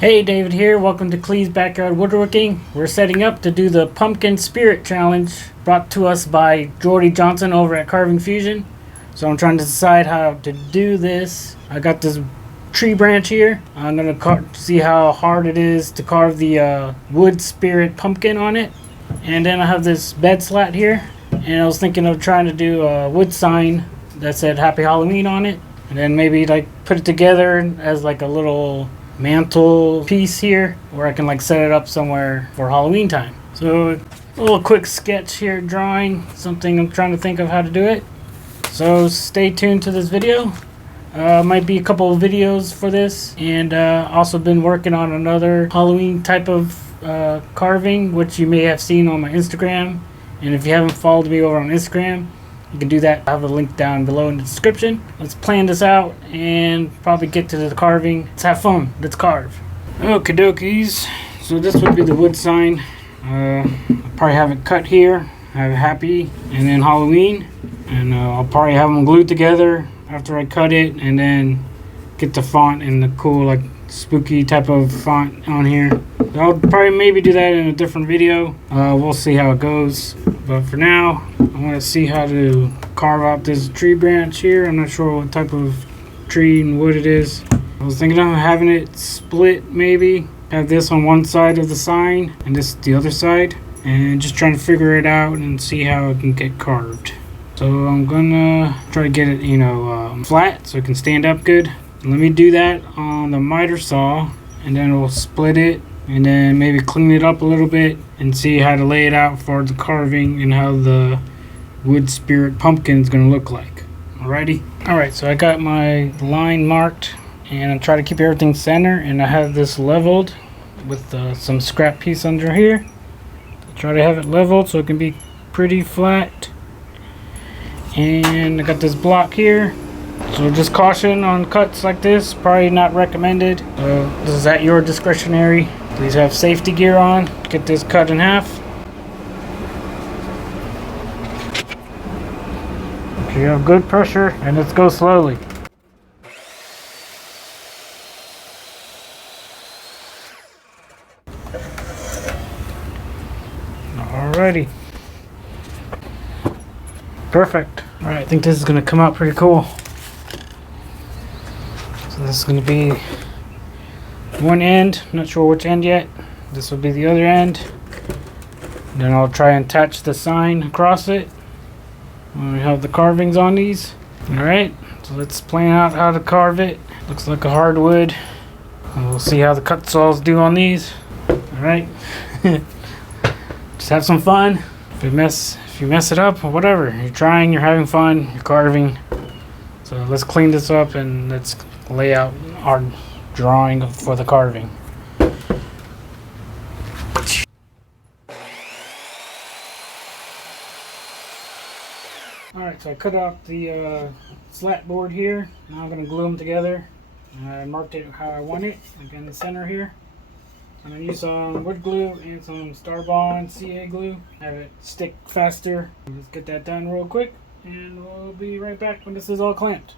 Hey, David here. Welcome to Cleve's Backyard Woodworking. We're setting up to do the Pumpkin Spirit Challenge brought to us by Jordy Johnson over at Carving Fusion. So I'm trying to decide how to do this. I got this tree branch here. I'm going to see how hard it is to carve the wood spirit pumpkin on it. And then I have this bed slat here. And I was thinking of trying to do a wood sign that said Happy Halloween on it. And then maybe like put it together as like a little mantle piece here where I can like set it up somewhere for Halloween time. So a little quick sketch here, drawing something. I'm trying to think of how to do it, so stay tuned to this video. Might be a couple of videos for this, and also been working on another Halloween type of carving, which you may have seen on my Instagram. And if you haven't followed me over on Instagram, you can do that. I have a link down below in the description. Let's plan this out and probably get to the carving. Let's have fun. Let's carve. Okie dokies. So this would be the wood sign. I'll probably have it cut here. Have happy and then Halloween. And I'll probably have them glued together after I cut it, and then get the font in the cool like spooky type of font on here. So I'll probably maybe do that in a different video. We'll see how it goes. But for now, I want to see how to carve out this tree branch here. I'm not sure what type of tree and wood it is. I was thinking of having it split, maybe. Have this on one side of the sign and this the other side. And just trying to figure it out and see how it can get carved. So I'm gonna try to get it, flat so it can stand up good. Let me do that on the miter saw, and then we'll split it and then maybe clean it up a little bit and see how to lay it out for the carving and how the wood spirit pumpkin is going to look like. Alrighty? Alright, so I got my line marked, and I'm trying to keep everything center, and I have this leveled with some scrap piece under here. Try to have it leveled so it can be pretty flat. And I got this block here. So just caution on cuts like this, probably not recommended. This is at your discretionary. Please have safety gear on. Get this cut in half. Okay, you have good pressure, and let's go slowly. Alrighty. Perfect. Alright, I think this is going to come out pretty cool. So this is going to be one end. I'm not sure which end yet. This will be the other end. And then I'll try and attach the sign across it. We have the carvings on these. Alright, so let's plan out how to carve it. Looks like a hardwood. And we'll see how the cut saws do on these. Alright. Just have some fun. If you mess it up or whatever, you're trying, you're having fun, you're carving. So let's clean this up and let's lay out our drawing for the carving. Alright, so I cut out the slat board here. Now I'm going to glue them together. I marked it how I want it, like in the center here. I'm going to use some wood glue and some Starbond CA glue. Have it stick faster. Let's get that done real quick, and we'll be right back when this is all clamped.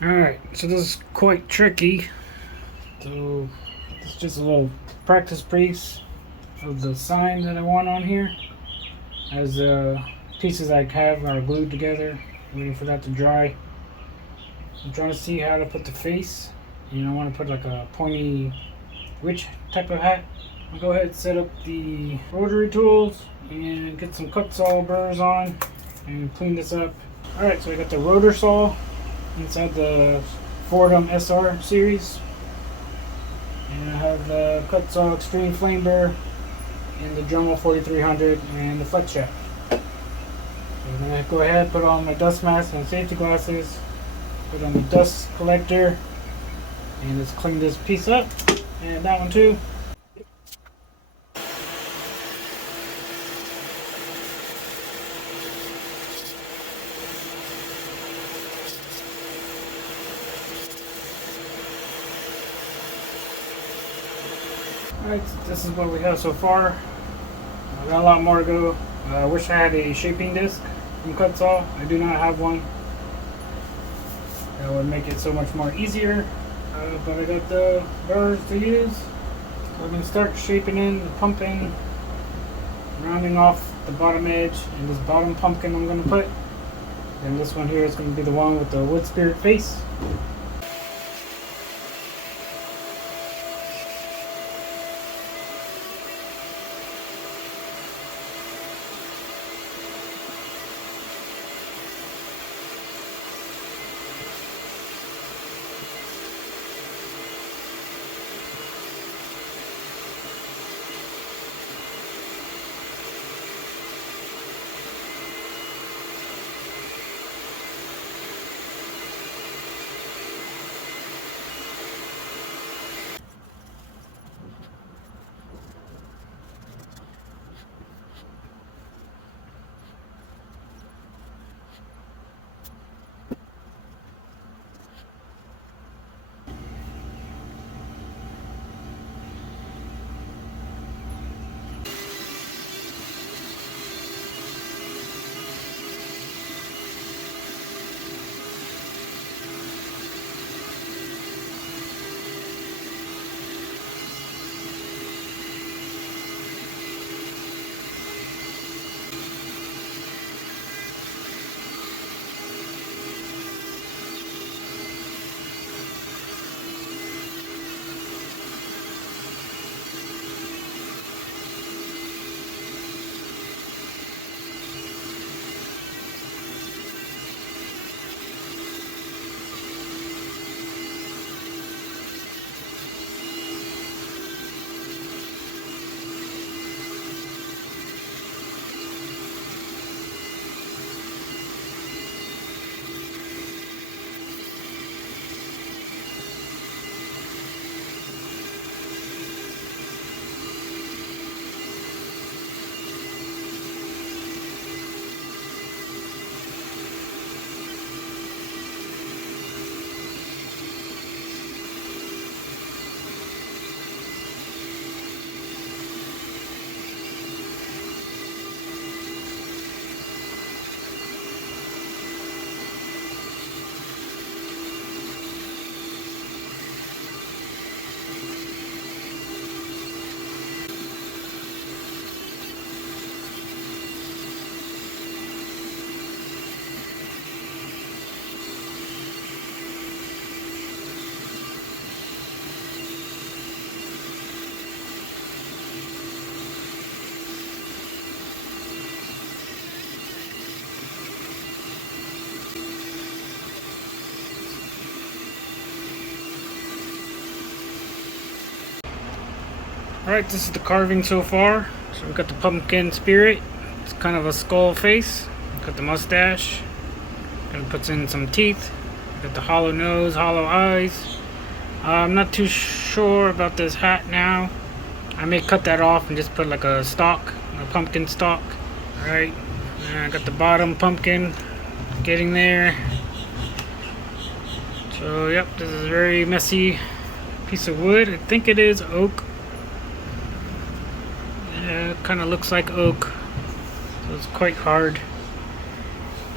Alright, so this is quite tricky. So it's just a little practice piece of the sign that I want on here. As the pieces I have are glued together, waiting for that to dry. I'm trying to see how to put the face. I want to put like a pointy witch type of hat. I'll go ahead and set up the rotary tools and get some cut saw burrs on and clean this up. Alright, so I got the rotor saw inside the Fordham SR series, and I have the cut saw extreme flame burr and the Dremel 4300 and the flex shaft. So I'm going to go ahead and put on my dust mask and safety glasses, put on the dust collector, and let's clean this piece up, and that one too. Alright, this is what we have so far. I got a lot more to go. I wish I had a shaping disc from cut saw. I do not have one. That would make it so much more easier. But I got the burrs to use. So I'm going to start shaping in the pumpkin, rounding off the bottom edge, and this bottom pumpkin I'm going to put. And this one here is going to be the one with the wood spirit face. Alright, this is the carving so far. So we've got the pumpkin spirit. It's kind of a skull face. Got the mustache. And puts in some teeth. Got the hollow nose, hollow eyes. I'm not too sure about this hat now. I may cut that off and just put like a stalk, a pumpkin stalk. Alright, I got the bottom pumpkin getting there. So yep, this is a very messy piece of wood. I think it is oak. Yeah, it kind of looks like oak, so it's quite hard.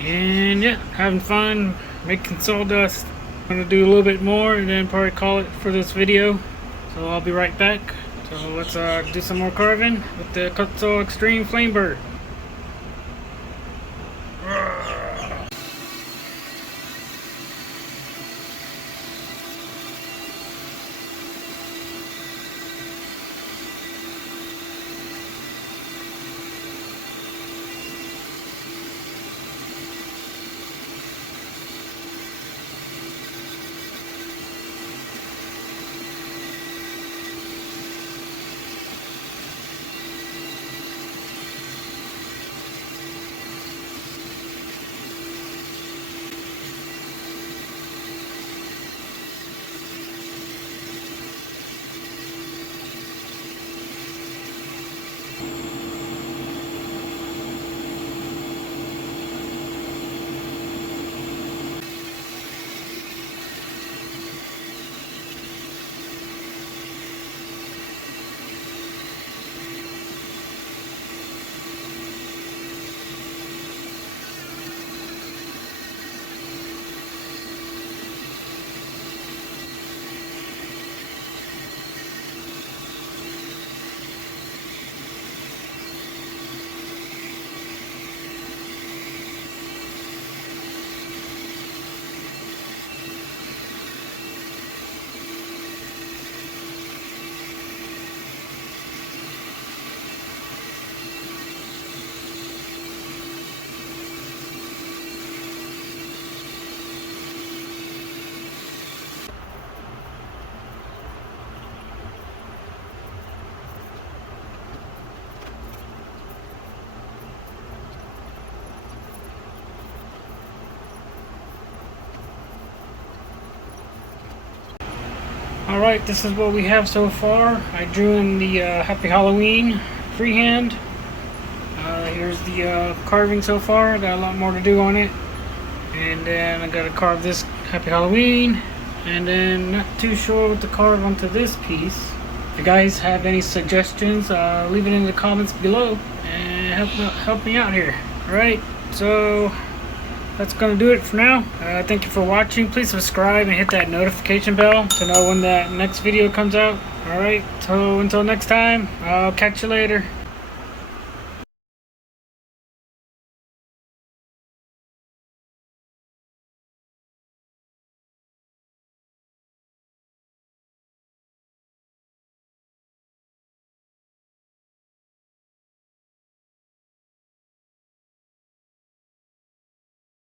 And yeah, having fun making sawdust. I'm gonna do a little bit more and then probably call it for this video. So I'll be right back. So let's do some more carving with the cut saw extreme flame bird. Alright, this is what we have so far. I drew in the Happy Halloween freehand. Here's the carving so far. Got a lot more to do on it. And then I gotta carve this Happy Halloween. And then not too sure what to carve onto this piece. If you guys have any suggestions, leave it in the comments below and help me out here. Alright, so that's gonna do it for now. Thank you for watching. Please subscribe and hit that notification bell to know when that next video comes out. Alright, so until next time, I'll catch you later.